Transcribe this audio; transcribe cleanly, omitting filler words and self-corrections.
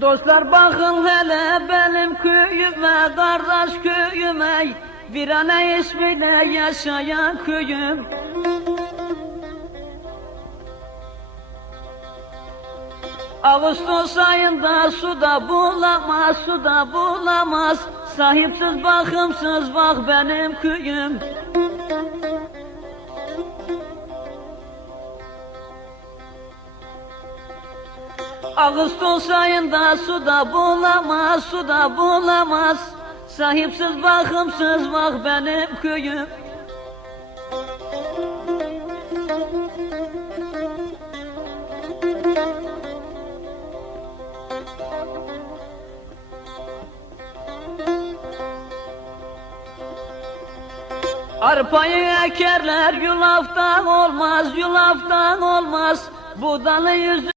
Dostlar bakın hele benim köyüme, kardeş köyüme, Virane ismiyle yaşayan köyüm. Ağustos ayında suda bulamaz, suda bulamaz, sahipsiz bakımsız bak benim köyüm. Ağustos ayında suda bulamaz, suda bulamaz, sahipsiz bakımsız bak benim köyüm. Arpayı ekerler yulaftan olmaz, yulaftan olmaz, buğdalı yüzü